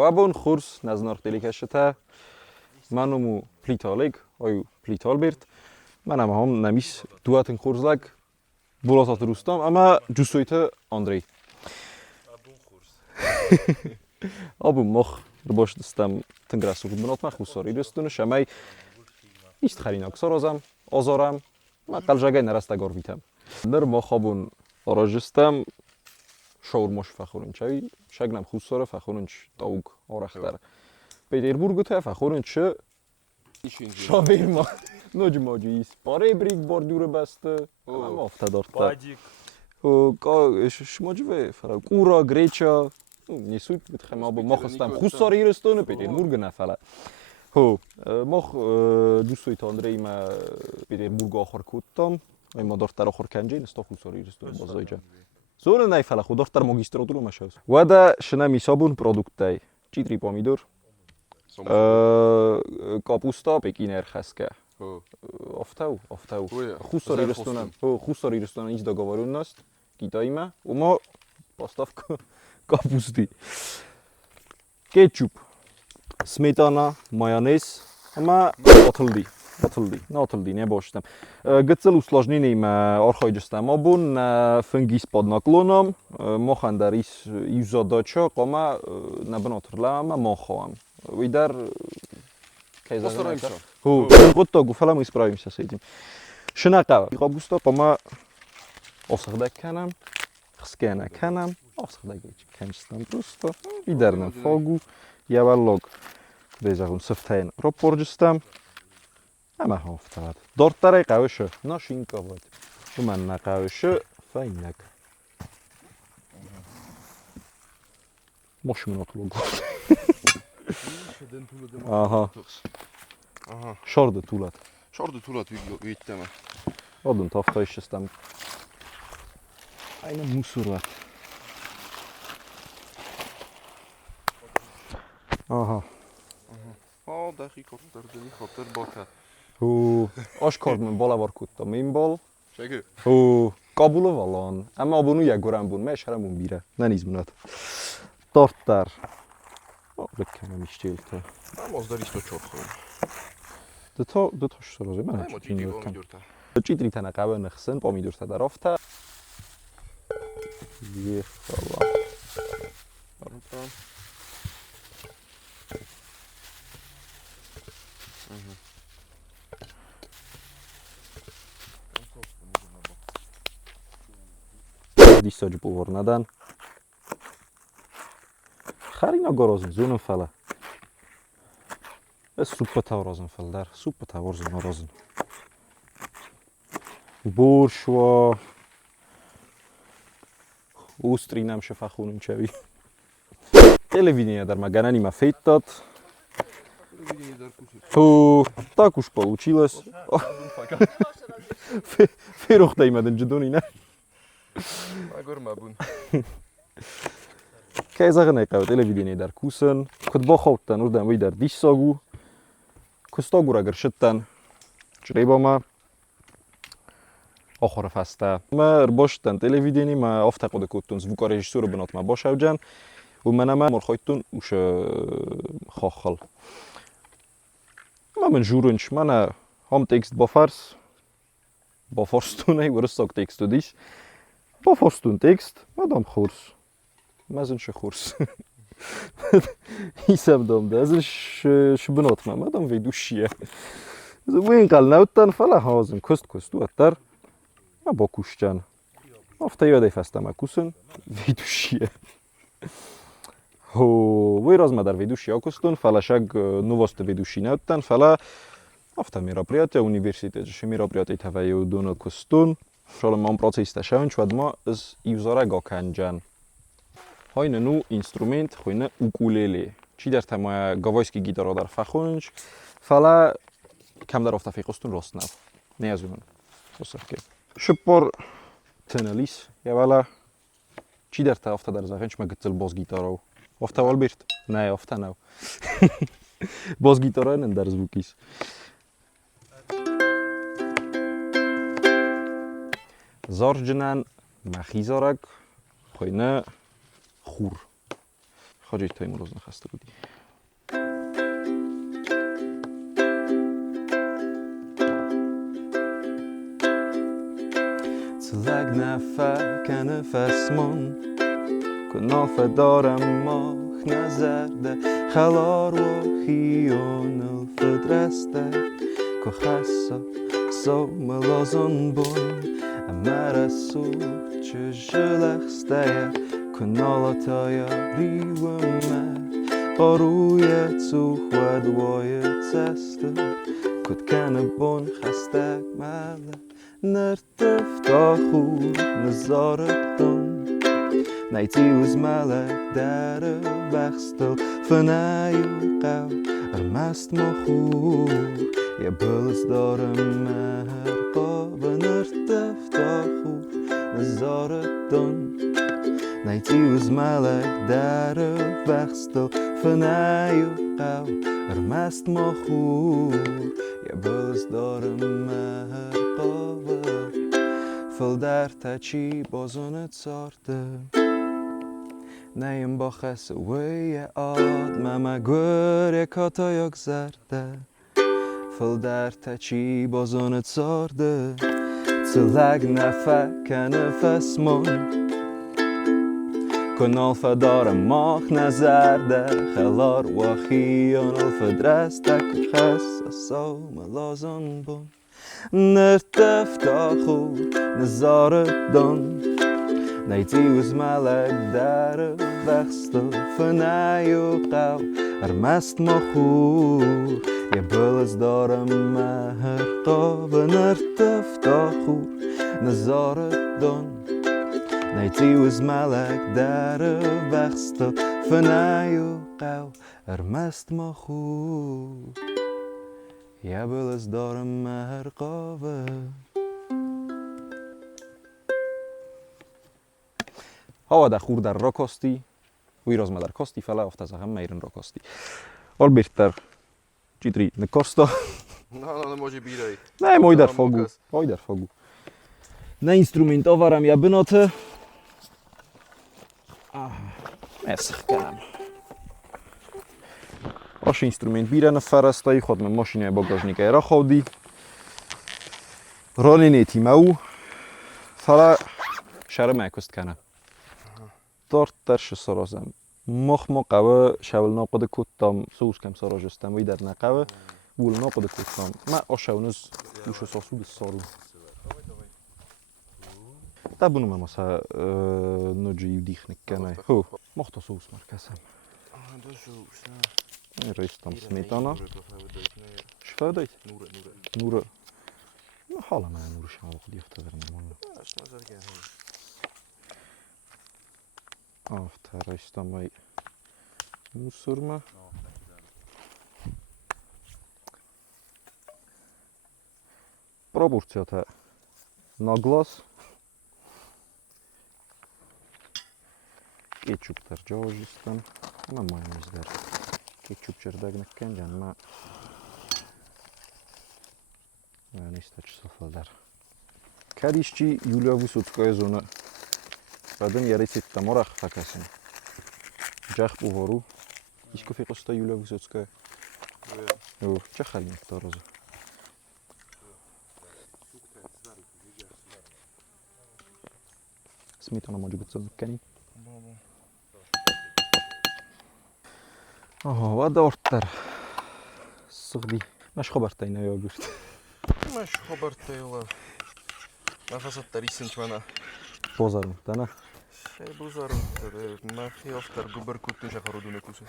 Abon kurs naznartelik eşete. Manumu plitalik, oyu plitalbirt. Manam ham namis duatin kurslak. Bulasat Rustam ama Cüsoyta Andrei. Abun moch baş dostam tıngrasu bunot ma khusori dostunu shamay ist kharinak sorozam ozoram ma qaljaga nerastagor vitam. Dar moch abun orojistam شاورماش فخورنچای شگنم خوساره فخورنچ تاوگ آرختر پیتربورگ تو فخورنچ شاورما نوج ماجیس پاره بریک باردور بسته هم افتادار Падик. شماجوه فرا کورا گریچا نیسوی بتخم آب ما خواستم خوساره ایرستونه پیتربورگ نفله هو ما دوستوی تاندری ما پیتربورگ آخر کودتام ما دارتر آخر کنجی نستا خوساره ایرستونه بازایجا زون نایفله خود دفتر ماگیستراتورو مشاوس و دا شنا میسابون پرودکتای چیتری پامیدور کاپوستا پکینر خسکه افتاو خوساری رستوران خوساری رستوران ایش داگاوارون نست کیتایما و ما پاستاف کاپوستی کچوپ سمیتانا مایونез اما atıldı ne atıldı ne boştam. Gıtsal usложнением архайджстам абун фингис под наклоном мохандар из задача кома набнотрлам мохам. Видар Постараемся. Вот так гуфала мы справимся с этим. Шнака капуста кома осгда канам хскена канам осгда геч канчстам просто видар на фогу я валог безагун сфтайн ропорджстам اما ها افتاد دارتره قوشه ناشینکا بود و من نقوشه فینک ماشمون اطلو گفت آها شارد طولت Şardı tulat vitteme. Odun tafta işestem aynı musur var aha Aa dakikotlar deni khatır baka. Aşkardım bala var kutta min bal Şaka. Kabulu valan ama bunu ya gören bunu meşharemun bire ne nizmunat Tartlar Beklemem işçilte Ben az da risto çok. دو تا شروزه من ما چیزی می‌دورتا. چیتری تنه قبل نخسن پامیدور تا درافته یه خلا دیساج بوور ندن خرینا گرازن زونم فله سوپ تاورازن فل در سوپ تاورازن رازن بورش و اوستری نمشه فخونم چوی تلویزیون در магана нима фейт дад так уж получилось ферохта имаден ждони не Агормабун. Keizer neqav televizioni dar kusen, kod bokhottan urdan vidar dissagu, kostagura gershittan, çrebama, آخر فسته ما باشتن تلویزیونی ما افتقاد کتون زوکا رژیسور بنات ما باشه وجن و منم مرخایتون وش خاخل ما من جورنش من هم تکست با فارستونه ورستاک تکست دیش با فارستون تکست مدام خورس مازنش خورس حساب دام ده ازش شبنات ما مدام ویدوشیه وين قال نوتن فلا هازم کست وتر ما باکوشتن افته یادی فسته ما کوسن ویدوشیه وی راز ما در ویدوشیا کستون فلا شگ نوواست ویدوشی نوتن فلا افته میرابریاته университет же میرابریاته توی دونه کستون شال ما پروسیس تشون شود ما از یوزاره گاکنجن های نو اینسترومنت خوینه اوکولیلی چی در تمام گاوایسکی گیتارا در فخونج فلا کم در افته فیقستون راست نو نیازون وصف که شپار تنالیس یا ولی چی در تا افته در زخنش مگتل باز گیتارا افته والبرت نه افته نو باز گیتارا نن در زوکیس زارجنن مخیزارک خوینه خور chodzi to im różne hastrudi. Lag نفر نفسمون کناف دارم ماه نزرده خلار و خیون الفدرسته که خسا سو ملازن بون امر سوخ چه جلخسته کنالاتایا ریومه قروی سوخ و دوای تسته کد کنه بون خسته ماله نرتف تا خور نزارتون نیتی وز ملک در بخستل فنایو قو ارمست ما خور یه بلز دارم مهر قاب نرتف تا خور نزارتون نیتی وز ملک در بخستل فنایو قو ارمست ما خور یه بلز دارم مهر قاب فل در تچی بازونت سارده نیم با خس وی آد مما گوره کاتا یک زرده فل در تچی بازونت سارده تلگ نفک نفس من کن الفا دارم ماخ نزرده خلار و خیان الفا درسته که خس اصو ملازن بون نرتف تا خور نزارت دن نیتی وز ملک در بخستل فنایو قو ارمست ما خور یه بلز دارم مهر قاب نرتف تا خور نزارت دن نیتی وز ملک در بخستل فنایو قو ارمست ما خور یه بلز دارم مهر قابه هوا در خور در را کاستی وی راز ما در کاستی فلا افتازه هم میرن را کاستی Albert در چیدری نکاستا No, może biraj. نه موی در فاگو موی در فاگو نه اینسترومنت آورم یا بناته مسخ کنم آش اینسترومنت بیرن فرستایی خود من ماشینه باگاژنیک را خودی رانی نیتی مو فلا شرم اکست کنم دارت درش سرازم مخ ما قوه شول ناقد کتام سوس کم سراجستم وی در نقوه بول ناقد کتام ما آشونز دوش ساسود سارو تبونو ما مثلا نجی دیخ نکنه هو مخت سوس مرکزم رئیستم سمیتانا شفا دایت؟ نوره حالا من نوره شما خودی افتادرم آفت رئیستم ای موسرمه Proporcията на глас кетчуп търджаважистан на майонез дер кетчуп чердагна кенджан ма майонез тач софалдар кадишчи Юлия Высоцкая зона بعدين يا ريت التمرخ فكاسن جاخ بوفارو إيشكو في قصة يولا Высоцкая يو جاخ عليك تارزو سميتانا موجود تصدقني وهذا ورتر الصغدي ماش خبرتينا يا قلت ماش خبرتيلا نفس التاريخ سنتوانا بوزارم تانا شيء بوزارم ما في أفتر جبر كنت شخرودو نكوسه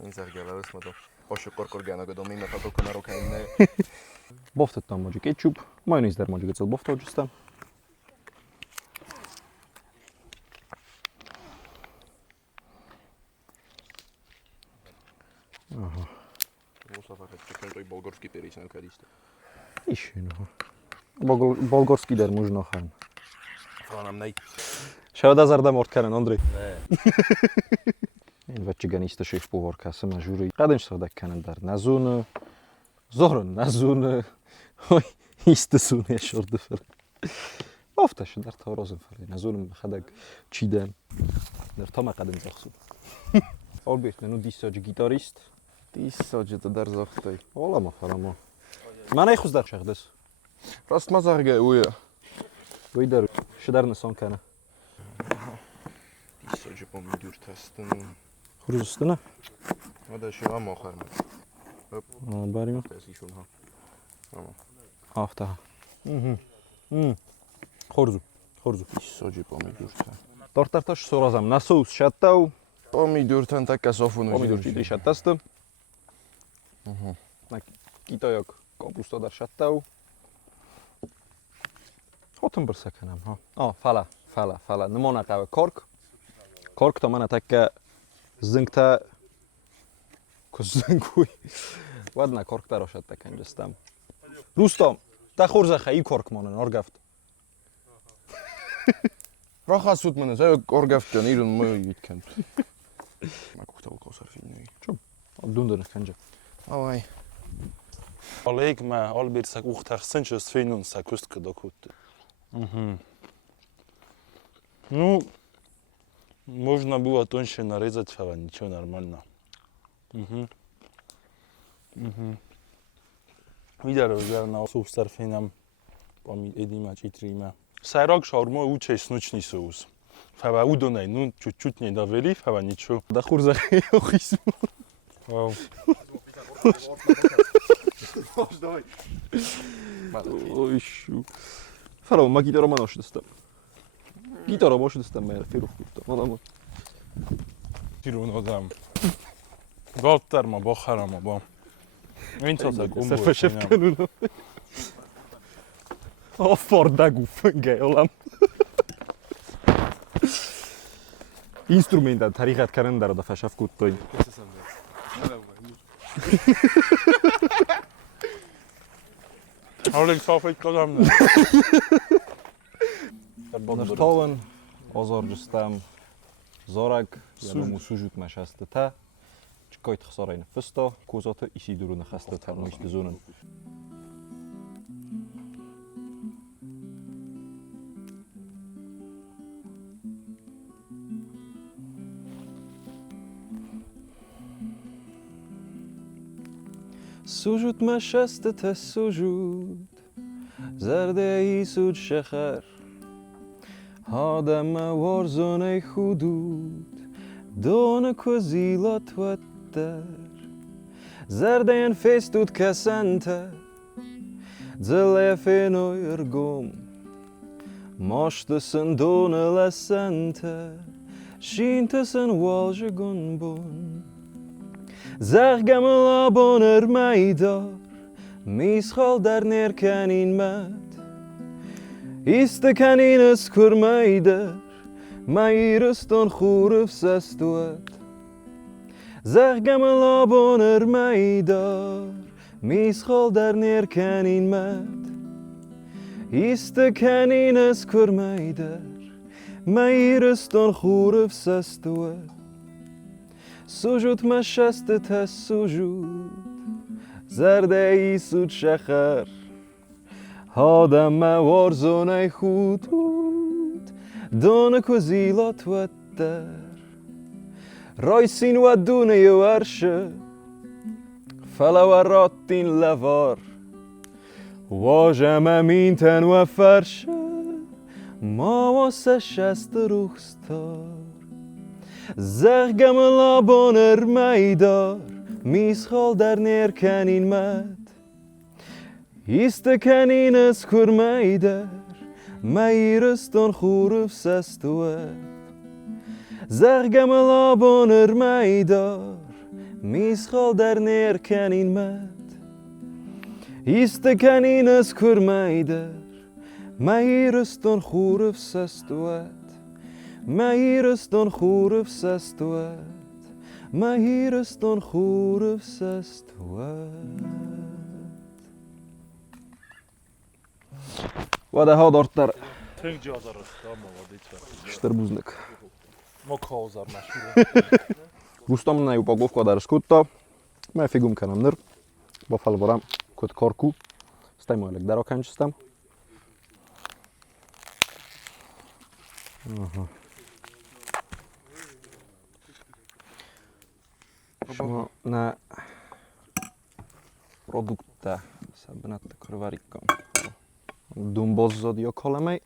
إنسان جالا بس ما تو باش كركر جانا قدامي ما تطلع كنا روكاين بافت tam موجود كيتشوب مايونيز در موجود تصل بافت وجستم Bolgorský pieris na kadiste. Išino. Bolgorský der možno chan. Fanam nej. Šavda zardam ortkaren Andrej. این بچه گنیسته شیف بوار کاسه مجوری قدمش صدق کنن در نزونه زهرن نزونه های ایست سونه شرده فر آفتش در تا رازم فردی نزولم خدک چیدن در تا مقدم زخسو آلبرت منو دیساج گیتاریست Тисячата дар захтай. والا ما فرما من ای خوز در شخدس Раст мазарга уя. وی در شدر نسان کنه Тисяча помидор тастын. خروزستنه Ада шуам охармад. بریم Тасишун ха. آفته خورزو Тисяча помидор та. тартарташ соразам на соус шаттау Помидортан така софуну. помидор чидри шаттастым на китаяк капуста дар шаттау хотам бір саканам ха фала нмона қава корк та мана така зингта кузингуй ладно корк тарошат така инҷастам рустам та хурзаха и корк монан оргафт Рахасут мене, зай оргафтан ирун мой иткент. Макухтал косарфинни. чум дундер канҷа Авай. Олег ма Альберт ухтахсын чё сфейнун сакустка докут. Ну, можно было тоньше нарезать, а ничего нормально. Видер уже на соус сарфинам помид эдима читрима. Сайрак шаурма учей снучный соус. Фава удонай, ну чуть-чуть не довели, фава ничего. да хурзаха охисм Вау. ой шу фара ма гитара ман ошдастам гитара ошдастам мер фирух гуфта мадам Тирун адам. Галттар ма бахарама ба. Инца так сафашев кануна афорда гуфнге олам инструмента тарихат кардан дар да фашаф куттой Олег сафет кадам. Нартован озорҷустам зорак ядаму сужут машастата чикойт хисорайна фисто кузота иси дуруна хастата миштизунан سوجود مشستت سوجود زرده ای سود شخر آدم وارزونه خودود دون کزیلات وتر زرده این فستود کسنتر زلیف نویرگم ماشتسن دون لسنتر شینتسن والجگون بون زغگم لابونر میدار میسخال در نرکنین مد ایستکنین از کرمیدر میرستان خورف سستوت زغگم لابونر میدار میسخال در نرکنین مد ایستکنین از کرمیدر میرستان خورف سستوت سوجود مشستت هست سوجود زرده ای سود شخر آدم وارزونه خودود دون کزیلات و در رایسین و دونه ورشه فلوراتین لوار واجم امینتن و فرشه ما واسه شست روخستار زغگم لابونر میدار میسخال در نرکنین مد ایستکنین از کرمیدر میرستان خورف سستوت زغگم لابونر میدار میسخال در نرکنین مد ایستکنین از کرمیدر میرستان خورف سستوت میرستان خورف سستوت میرستان خورف سستوت وده ها دارتر Tek cazarız tamam vadit var. штырбузник Мокаузар машина. рустамна упаковка дар скутта ма фигум канам нир ба фалбарам кут корку стаймалек даро канчистам Šmo na produkta sabnat krvarikon. Dumbozod jo kolemej.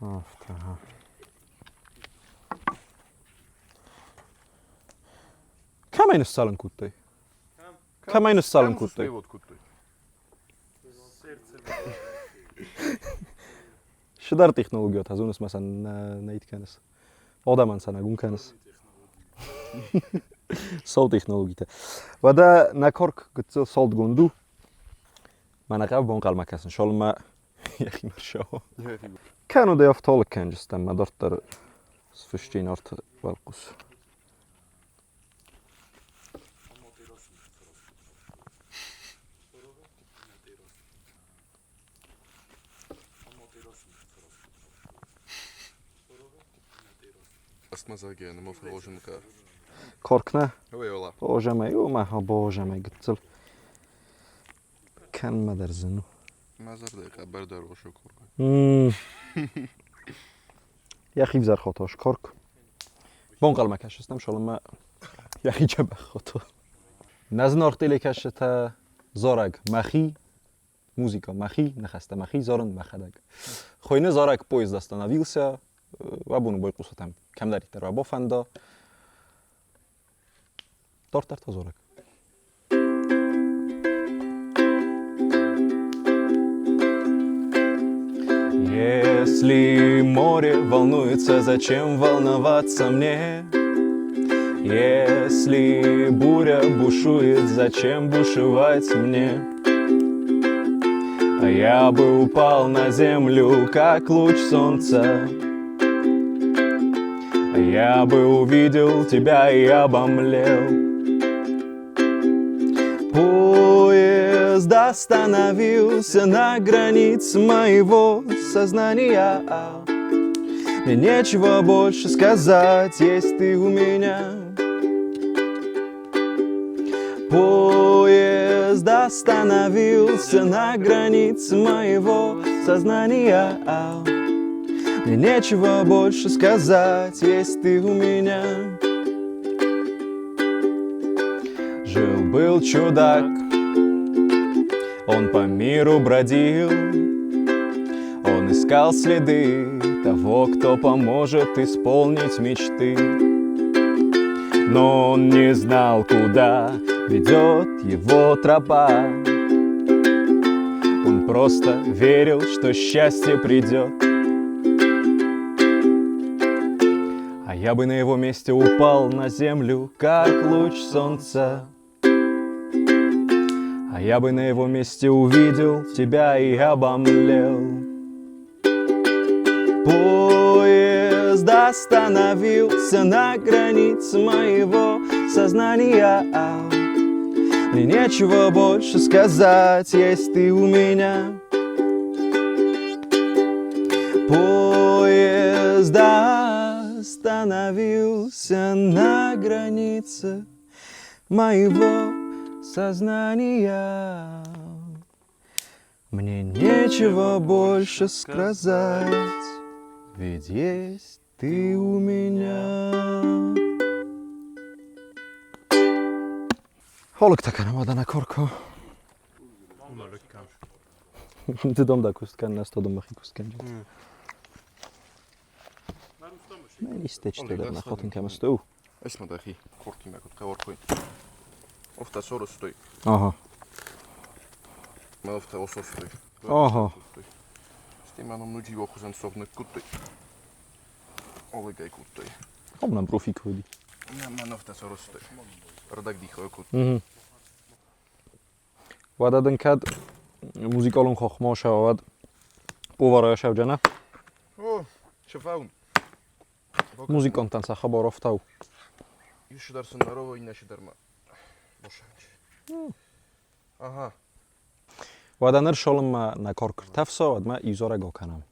Aftaha. Kamajnus salen kuttei. Kamajnus salen kuttei. Шдар технологиот азунус масан наитканас. Одаман санагун канас. Сол технологита. Вада на корк гцел солд гунду. Манaqab bon qalmakasın. Şolma yaxim şo. Kanu da yaftol kanjistan madortar sfıştin ort valqus. Астмазагена, мы положим кар. Korkna. Ой, ола. Bože mej gcel. Kan madarzinu. Мазарда кабардар ошо корк. Yaxi vzar xotosh kork. Bon qalmakashistam şolma yaxi jaba xoto. Nazn ortile kashta zorag maxi музыка махи, нахаста махи, зоран махадаг. Хойне зорак поезд остановился, вабуну бойкуса там камдаритер ва бофанда. Тортарта зорак. Если море волнуется, зачем волноваться мне? Если буря бушует, зачем бушевать мне? А я бы упал на землю, как луч солнца. А я бы увидел тебя и обомлел. Поезд остановился на границе моего сознания. Мне нечего больше сказать, есть ты у меня. Поезд остановился на границе моего сознания. Мне нечего больше сказать, есть ты у меня. Жил-был чудак, он по миру бродил. Он искал следы того, кто поможет исполнить мечты. Но он не знал, куда ведет его тропа. Он просто верил, что счастье придет. А я бы на его месте упал на землю, как луч солнца. А я бы на его месте увидел тебя и обомлел. Поезд остановился на границе моего сознания. Мне нечего больше сказать, есть ты у меня. Поезд остановился на границе моего сознания. Мне нечего больше сказать, ведь есть ты у меня. Holk takana madana korko. Ty dom da kustkan na 100 domach i kustkan. Men istečte na hotinka mestu. Es madagi korki makut kaorkoi. Ofta soros stoi. Aha. Ma ofta osos stoi. Aha. Stiman on nuji ohuzan sovne kuttoi. Olegay kuttoi. Omnam profik vodi. Ja man ofta soros stoi. Radak diho kut. Vadadan kad muzikalun xoxmo shavad. Povara shavjana. O, chefaun. Muzikantan sa khabarov tav. Еще дарсан нарово и наши дарма. Бошанч. Ага. Vadaner sholm na kork tafso adma izora gokanam.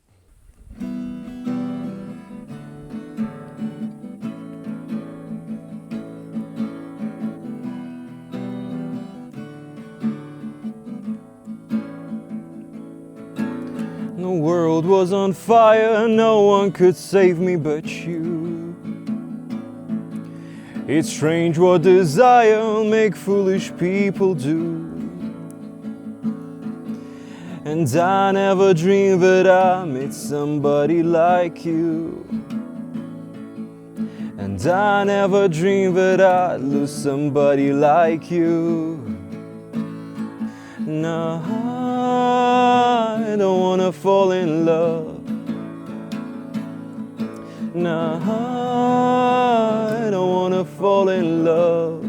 Ну world was on fire, no one could save me but you. It's strange what desire make foolish people do. And I never dreamed that I meet somebody like you. And I never dreamed that I'd lose somebody like you. No, I don't wanna fall in love. No, I don't wanna fall in love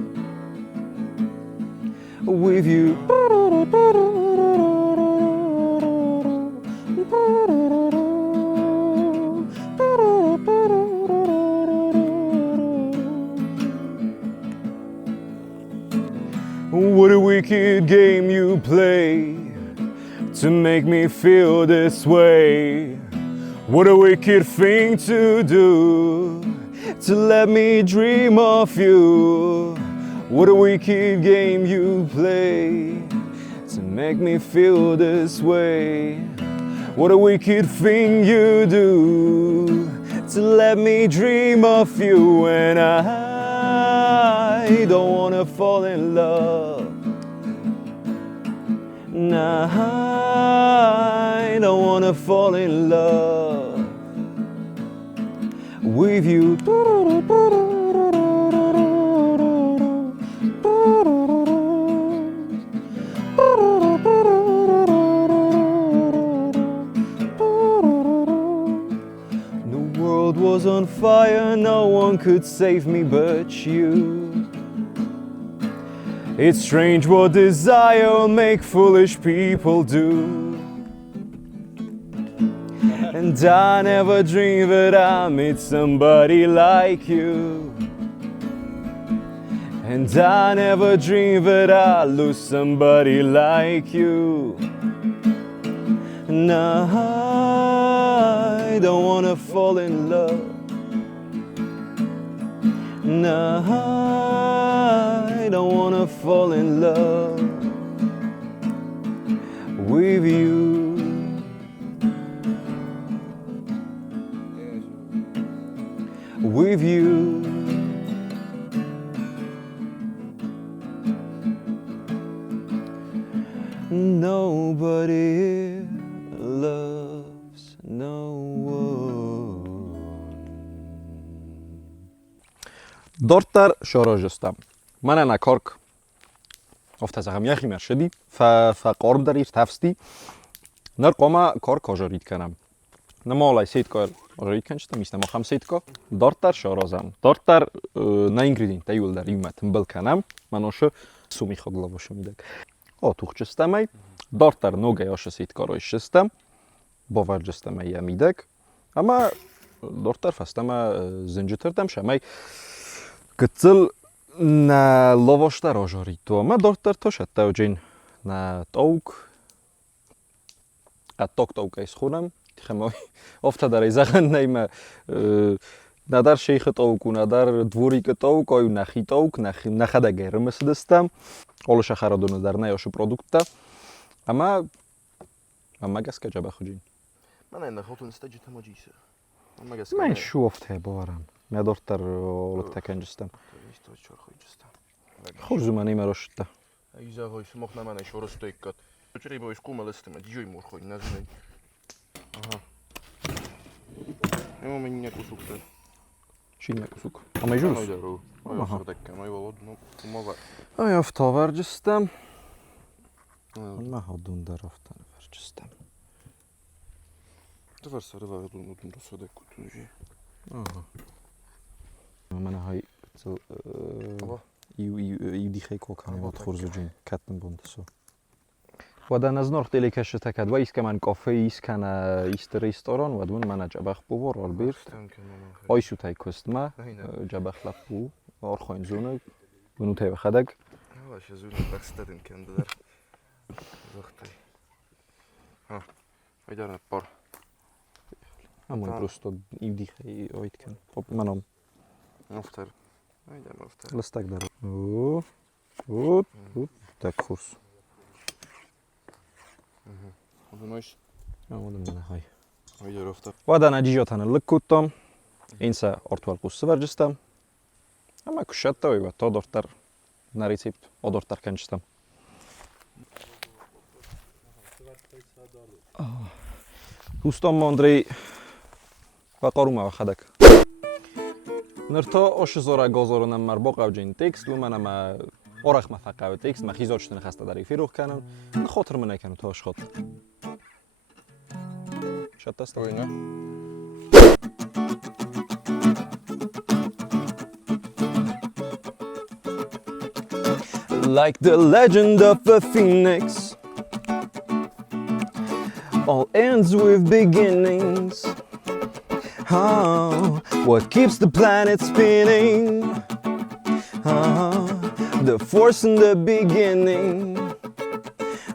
with you. What a wicked game you play to make me feel this way. What a wicked thing to do to let me dream of you. What a wicked game you play to make me feel this way. What a wicked thing you do to let me dream of you. And I don't wanna fall in love. Nah, I don't wanna fall in love with you. The world was on fire, no one could save me but you. It's strange what desire will make foolish people do. And I never dreamed that I meet somebody like you. And I never dreamed that I'd lose somebody like you. No, I don't wanna fall in love. No, I don't wanna fall in love with you. With you. Nobody loves no one. Dortar شارژستم. من أنا كارك افتزهم يخي مرشدي فقارم در تفسدي نرقما كارك آجارید کنم. نمالای سید کار آجارید کنشتم میستم آخم سید کا دارتر شارازم. دارتر نه ingredient تایول در یومت بل کنم مناشه سومی خدلا باشه میدک. آتوخ چستمی دارتر نوگه آش سید کارای شستم باور جستم میدک. اما دارتر فستم زنجتر دم شمی کتل نه لواشتر آجارید تو اما دارتر تو شد تو جین نه توک قطاک توک ایس خونم خمای افتاد در ایزخن نیم ندار شیخ توک و ندار دوری که توک آیو نخی توک نخدا گرم مسدستم آلوش خردونه در نیاش پرودکتا اما گس که جبه خوجین من این خاطر استجت ماجیسه من شو افته بارم مدارتر آلک تکنجستم خوش زمانی مراشته ایزه های سمخ نمانه شورست ایکات چرا بایش قوم لستم دیجوی مور خوی نزنی aha nem mam innego sukta چی نکسوک اما جوز رو ما سردك ما يولد ما آیا افتا ورجستم ما هادون در افتا ورجستم تفر سر و دون تو سردك توجي من های یو دی خیلی کوکانی وقت خورزو جین کتن بوندسو ودن از نرخ دلی کشت تکد و ایست که من کافه ایست کنه ایست ریستوران و دون من جبخ بو ور بیرت آیسو تای کست ما جبخ لب بو آرخاین زونه ونو تای بخدگ واش زونه بخستدن کنده در وقتی ها ایدار نپار همون پروستو این دی خیلی آید کن خب منم نفتر ایدار نفتر لستک در تک خورس Думаешь, آمدم من های. Haydi rafta. وادن اجیجاتن لکوتم. اینسا ارتوال قصه ورجستم. اما کشت تاوی و تا دورتر نریتیب و دورتر کنچتم. دوستان ماندری و قاروم و خدک. نرتا آش زاره گازارونم مرباق او جین تکست و منم آرخ مفقه و تکست مخیزار شدن خسته داری فیروخ کنم خاطر من نکنم تا آش خاطر. شد دست Oyna. Like the legend of the phoenix, all ends with beginnings. Oh, what keeps the planet spinning? Oh, the force in the beginning.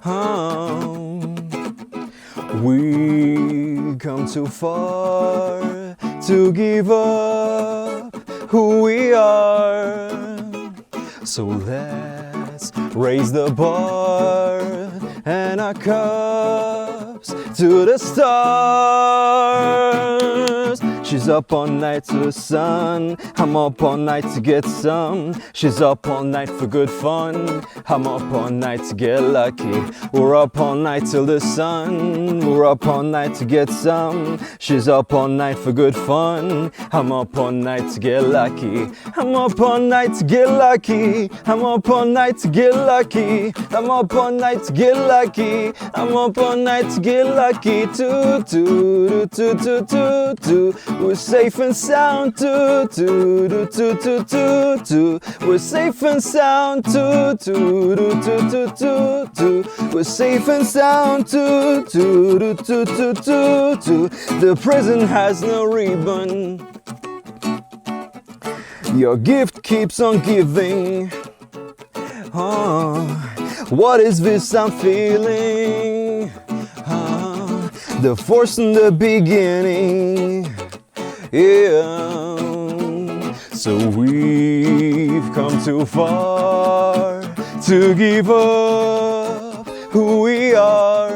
Oh, we come too far to give up who we are. So let's raise the bar and our cups to the stars. She's up all night to the sun. I'm up all night to get some. She's up all night for good fun. I'm up all night to get lucky. We're up all night till the sun. We're up all night to get some. She's up all night for good fun. I'm up all night to get lucky. I'm up all night to get lucky. I'm up all night to get lucky. I'm up all night to get lucky. I'm up all night to get lucky. We're safe and sound. We're safe and sound. We're safe and sound. The prison has no ribbon. Your gift keeps on giving. Oh, what is this I'm feeling? Oh, the force in the beginning. Yeah. So we've come too far to give up who we are.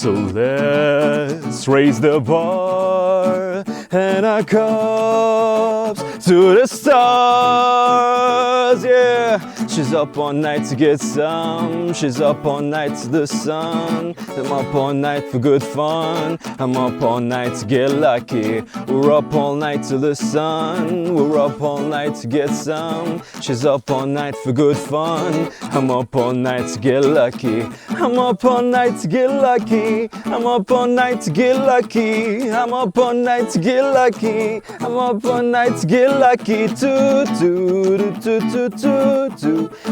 So let's raise the bar and our cups to the stars, yeah. She's up all night to get some. She's up all night to the sun. I'm up all night for good fun. I'm up all night to get lucky. We're up all night to the sun. We're up all night to get some. She's up all night for good fun. I'm up all night to get lucky. I'm up all night to get lucky. I'm up all night to get lucky. I'm up all night to get lucky. I'm up all night to get lucky.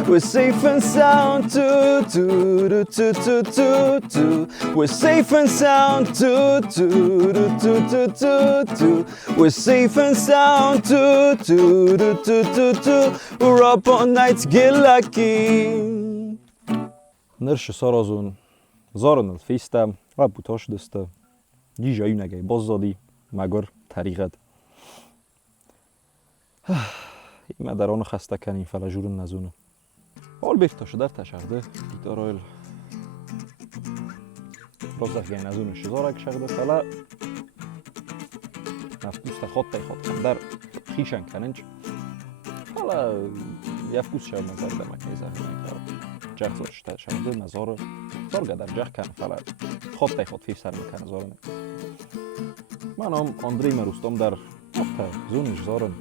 We're safe and sound. We're safe and sound. We're safe and sound. We're up all night to get lucky. نرش سارازون زارن الفیستم و بوتاش دسته دی جایی نگه باز زادی مگر طریقت این مدران خسته کنی فلجورن نزونه حال بیفتا شده تشرده گیتار آیل راست گه نزونه شزارک شده فلا نفکوست خود تای خود در خیشن کننج فلا یفکوست شد نظر دمک نیزه جخ زار شده شده نظار زار گدر جخ کن فلا خود تای خود فیف سر میکنه زارن من هم آندری مروستم در افتا زونش زارن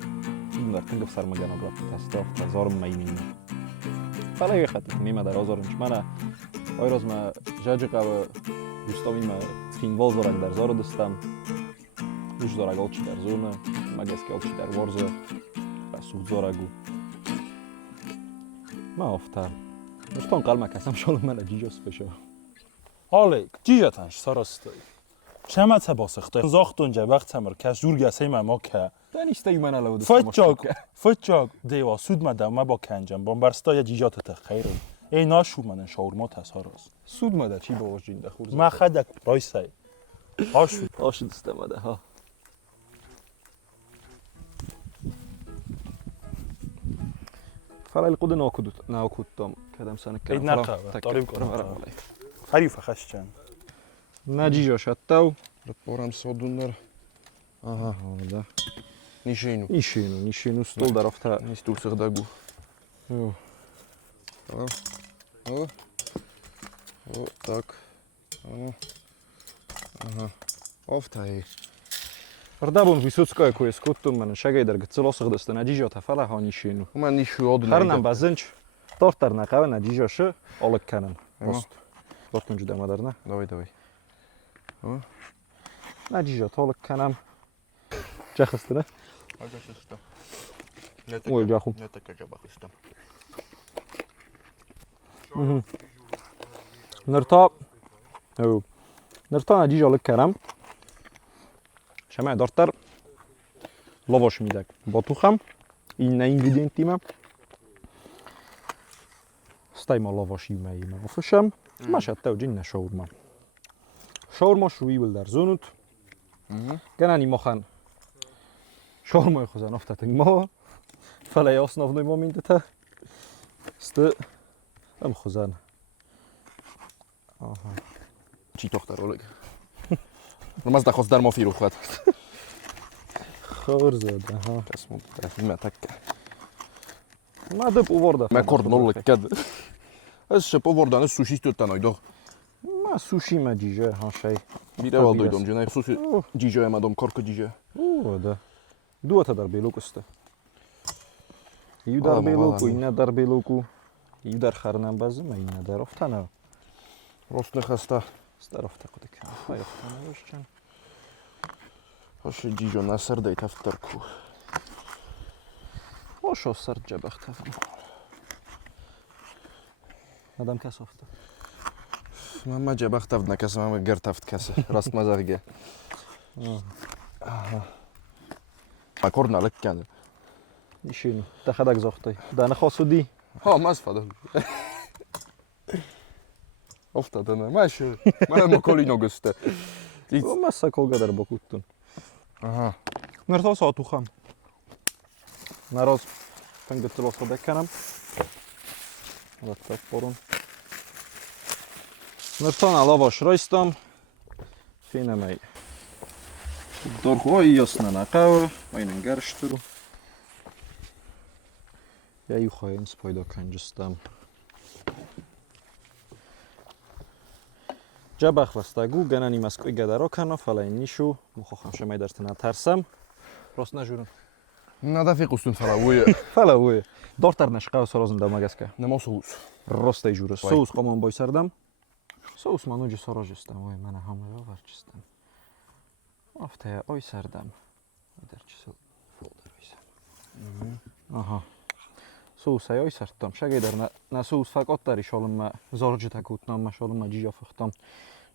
در تنگف سر مگن ابرات تستا افتا زارم میمین فلا یه خطی میمه در آزارنش من آی راز ما جاجق او دوستام این فینوال زارک در زار دستم روش زارک آلچی در زونه مگس که آلچی در وارزه سوخت زارگو ما افتا نشتان قلمه کسم شالو من جیجاس بشه حالی جیجاتنش ساراستی چمت باسخته زاختونجا وقت سمر کش جور گسه ما که دانیسته ای من علاوه دستم فتچاک دیوا سود مده ما با کنجم بامبرستا یا جیجات تخیره ای ناشو من شاورما تساراز سود مده چی با وجین دخور ما خدک رایسای آشو دسته مده ها فلا القود ناكودتم كدم سنة ايد نقا طريب كورا خريف خشچن Nađižo šatau. Pretporam sodunlar. Aha, Da. nišinu. Nišinu stol dar ofta. Nisi tu srdagu. Jo. O, tak. Aha. Ofta je. Ardabun Vysocko je skuttum man segeider gcilosgdasta nađižo ta fala ha nišinu. Ma nišu odne. Harnan bazınç. Tortar na kave nađižo š olek kanan. Ema. Post. Tortuncu demadarna. Давай. Nađižo tolek kanam. Čahastına. Aga šesta. Oj, đahu. Ne taka džaba šesta. Nırta. Jo. Nırta nađižo olek kanam. Şamay dortar. Lovoş midak. Botuham. Inne ingredientima. Stajma lovoş yemeğime ofışam. Maşat tev cinne şaurma. Şaurma şuibil der zunut. Genani mohan. Şaurma khuzan oftatın ma. Fala je osnovnoj momentata. Ste am khuzan. Aha. Čí tohtar, Oleg? No mazda chod zdarma firuchat. Khorzad, aha. Kasmu, me takke. Ma deb uvorda. Me kord Oleg kad. Ez povordan, ez sushi tőtten ajdok. Ma sushi ma dziże, ha şey. Mire valdoydom, cenay sushi dzijo yemedim, korku dzijo. Da. Duata darbeluku ste. Ju Valami, darbeluku, valami. inne darbeluku. Ju dar kharnan bazım, inne dar oftana. Rostne hasta. Star ofta kudik. Hay oftana yoşcan. Hoši dzijo na srdej taftarku. Oşo sardja baxtafan. Adam kas ofta. Mama cebak tavdna kasa, mama ger taft kasa. Rast mazarge. Ma korna lekkan. Nişinu. Tahadak zoxtay. Dana khosudi. Ha, maz fada. Ofta dana, maşı. Ma kolino göste. O massa kolgadar bokuttun. Aha. Nerto saatuxam. Naroz. Tangatlo sodekanam. Latta porun. Nertona lavaş roystam. Finemey. Dorhu jasna na kawę, fajny garsztur. Ja ju chojem spojdo kanjistam. Jabach vastagu, ganani maskoi gadaro kano, falay nishu, mukhokam shemay dartana tarsam. Rost najurun. Nada fiqustun fala, uye. Fala uye. Dortar nashqaw sorozun damagaska. Nemo soğuz. Rosta jurus. Vay. Soус qomon boysardam. Sous manuji sorojistam, uye mana hamla varchistam. Aftaya oy sardam. Derchisi folder oysam. Aha. Sousay oy sartam. Shagedar na sous faqottari sholma zorji takutnam, ma sholma jijo fuxtam.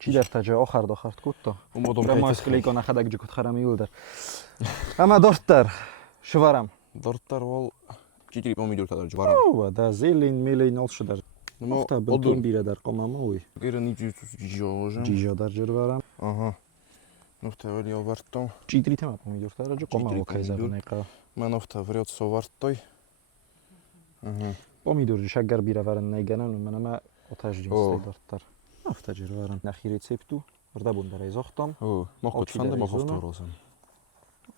Çider taca oxarda oxart kutto. Umodom Bramoys klikon axadak jikut xaram yulder. Ama dortar. Shvaram. Dortar vol 4 pomidor tadar jvaram. Ova da zelin milin olshidar. Nemo Ofta bilton biradar qomama uy. gera nici jijo. Jijo dar jirvaram. Aha. Nofta veli ovartom. Čitri tema pomidor tara jo qomama Čitri okay pomidor. zarnayqa. Ma nofta vrjot sovartoj. Pomidor shaggar biravaran nayganan manama otaj jinsday dortar. Ofta jirvaram. Naxi retseptu. Ordabun daray zoxtam. O, mocht Oči van de da mocht rezona. aftorozem.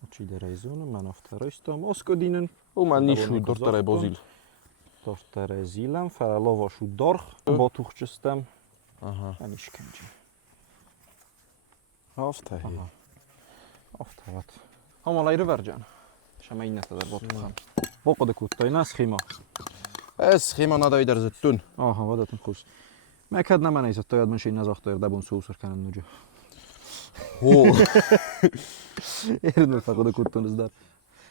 Oči daray zonu, man ofta roystam. Oskodinen. O, ma Da nishu bonneko dortar je zohtom. bozil. Dortar zilam. Faralovo shu dorx. Botuxchistam. Aha. Anishkanji. Ofta je. Aha. Ofta vat. Homolayri vercan. Shama innatadar botuxam. Boqoda kuttayna schema. Ez schema nada ider zettun. Aha, vadatın xus. Ma kad nama nejzat to jadman shin nazoxtoyr dabun sousur kanan nuju. O. Erdnul faqoda kuttunuz dar.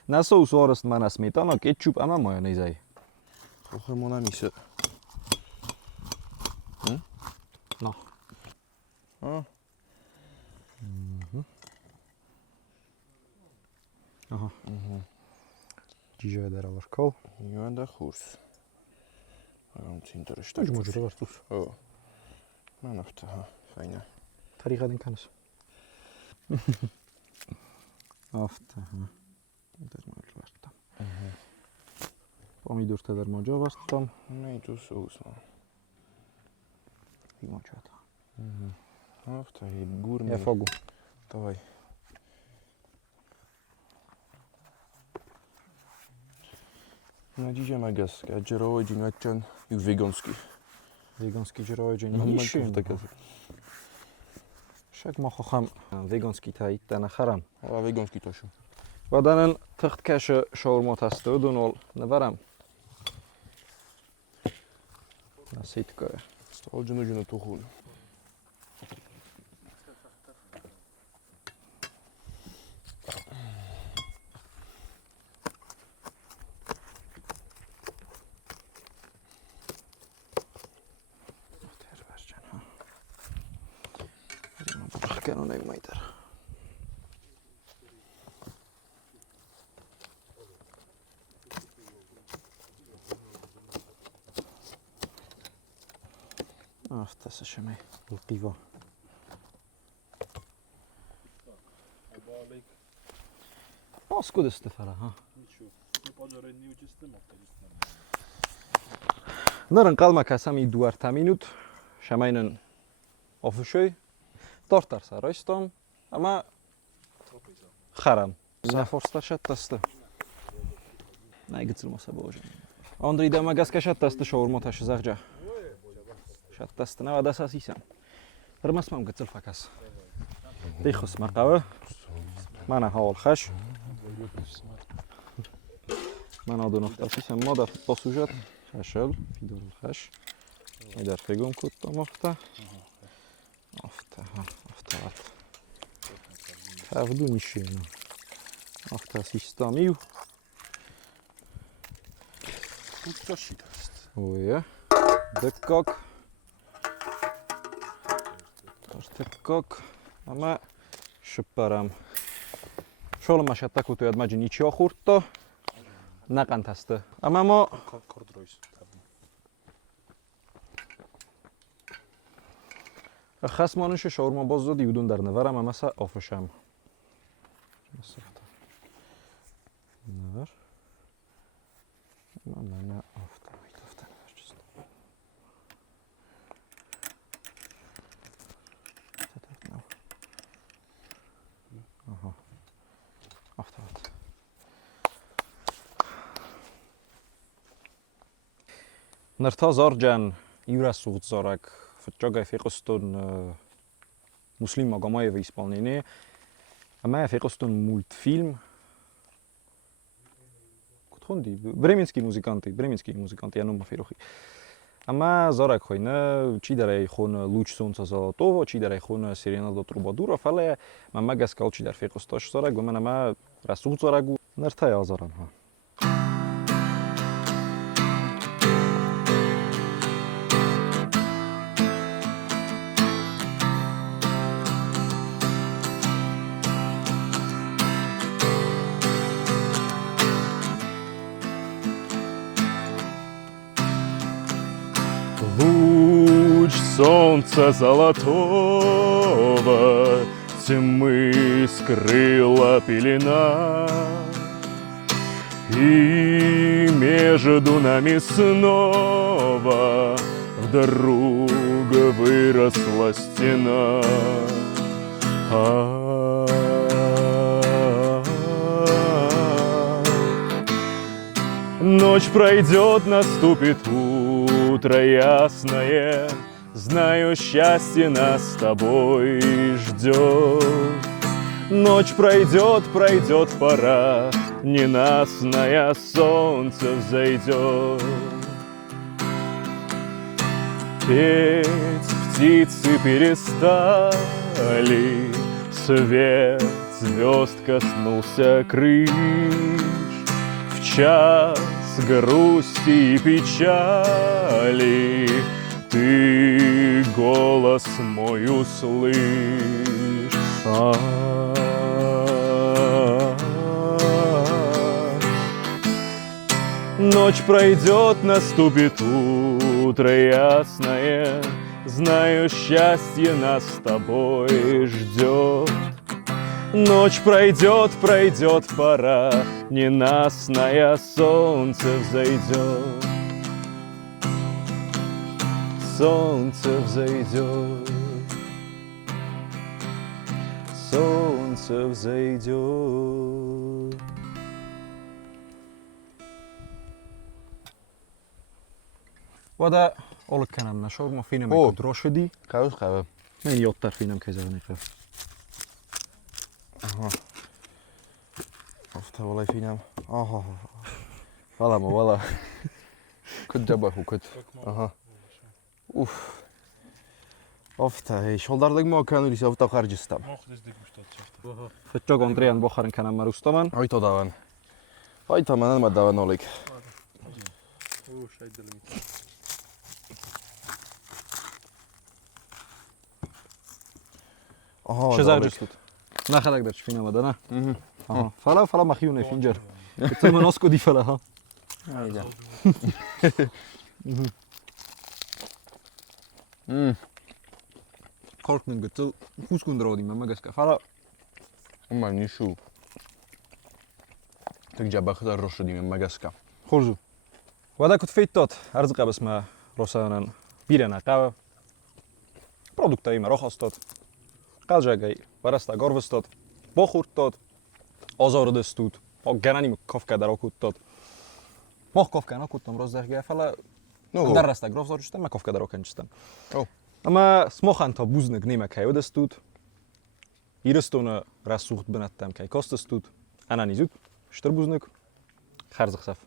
Na sous orast mana smetana, ketchup ama mayonezay. Oxe mona mise. No. Ha. Aha. Jijo dar avar kol. Janda khurs. Ram cintoresh. Tuj mujra vartus. O. Ma nofta, ha. Fajne. Tariqadin kanas. Afta. Der mal vartam. Pomidor tadar mojo vartam. Ne tu soğuz ma. Imochata. After je gurme. Ja fogu. Давай. No dzisiaj ma gaska, dzierowe dzień odciąg i weganski. Veganský žroječení. No, Niším. tak Však ma chocham veganský taj ten charam. a veganski tošu. Vadanen tăchtkeșe shawarma tastă donol nevaram. Nasitcă. Stál džinu tuchul. Keno negmajter. Asta se še mi pivo. O, skude ste fara, ha. Nărân calma ca sami duar ta minut, shamainen ofushoy. Tortar sa röstom, ama haram. Ne forstar tasta. Nej gitsil masa bože. Andri da magaska tasta shawarma taşı zagja. Tasta na vada sasisam. Permas mam gitsil fakas. Dikhos maqawa. Mana hawal khash. Mana do nokta sisam moda posujat. Khashel, fidor khash. Eder fegum kutta mofta. Afta. Avdu nishino. Afta sistamiu. Co się jest? Oje. Dekkak. Dekkak. Ama süperam. Şolma şattaku tu yadmacı niçi okurtto. Naqan tastı. Ama mo Kordroys. Xasmanışı şaurma bozdu diyudun darını var ama masa ofuşam. Ne var? Ama ne ofta. Aha. Ofta. Nërta zarjan Юра Сугцарак фчога фекостон муслим Магомаева исполнение. Ама фекостон мультфильм. Кутхонди бременские музыканты я нума ферохи. Ама зарак хойна чи дарай хон луч солнца золотого, чи дарай хон Серенада Трубадура, фале мама гаскал чи дар фекостош зарак, гоман ама Расул зарагу нэрта я зарам ха. Луч солнца золотого тьмы скрыла пелена, и между нами снова вдруг выросла стена. Ночь пройдет, наступит утро ясное, знаю, счастье нас с тобой ждет. Ночь пройдет, пора, ненастное солнце взойдет. Петь птицы перестали, свет звезд коснулся крыш. В час грусти и печали ты голос мой услышь. Ночь пройдет, наступит утро ясное, знаю, счастье нас с тобой ждет. Ночь пройдет, пора, ненастное солнце взойдет. Солнце взойдет. солнце взойдет. Vada, olet kenem na sorma, finem Ó. egy rosodi. Kausz, kávé. Mennyi ott tart finem kezelni fel. Aha. Afta volaj figyelm. Aha. Vala. Köt gyabahukot. Aha. Uff. Afta, és holdarlig ma kell is afta hargyiztam. Mocht is dik moest Csak Andrián Bocharen kenem már usztaman. Ajta davan. Ajta már nem davan olik. Ó, sejdelünk. Aha, Se zárgyasztut. Na helek dać finem vada, na? Mhm. Aha. Fala mach june finger. Це ми носкоді фела, га? Igen. Kalknin götül, 20 kundrodi, mert megeszke fala. Már nisú. Tak gyabah rosszadim megeska. Холзу. Вадакот фейтот, арзгабас ма росанан бирена кава. Продукта има рохастот. Қалжагай, вараста горвастот. Бохуртот. Azardöztút, a genanim kafkáda rakuttat. Mach kafkán akuttam rozdásgál fele, darraszták grovzorostam, meg kafkáda rokencstem. Ó. Ama smachanta buznek némek hely odesztút, írasztóna rászúrt benettem kej kasztasztút, ananizut, strbuznek, hárzak szef.